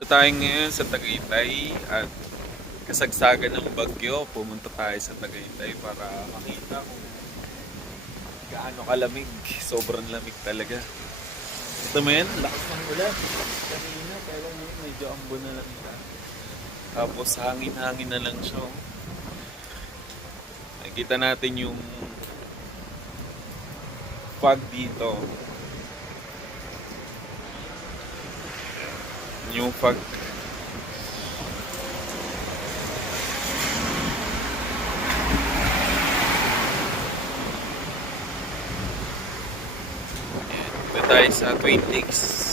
Ito tayo ngayon sa Tagaytay at kasagsagan ng bagyo. Pumunta tayo sa Tagaytay para makita kung gaano kalamig. Sobrang lamig talaga. Ito mo yan, lakas ng ulan. Kanina, pero ngayon medyo ambon na lang siya. Tapos hangin-hangin na lang siya. Nakikita natin yung fog dito. Yung fog. Ito tayo sa Twin Lakes.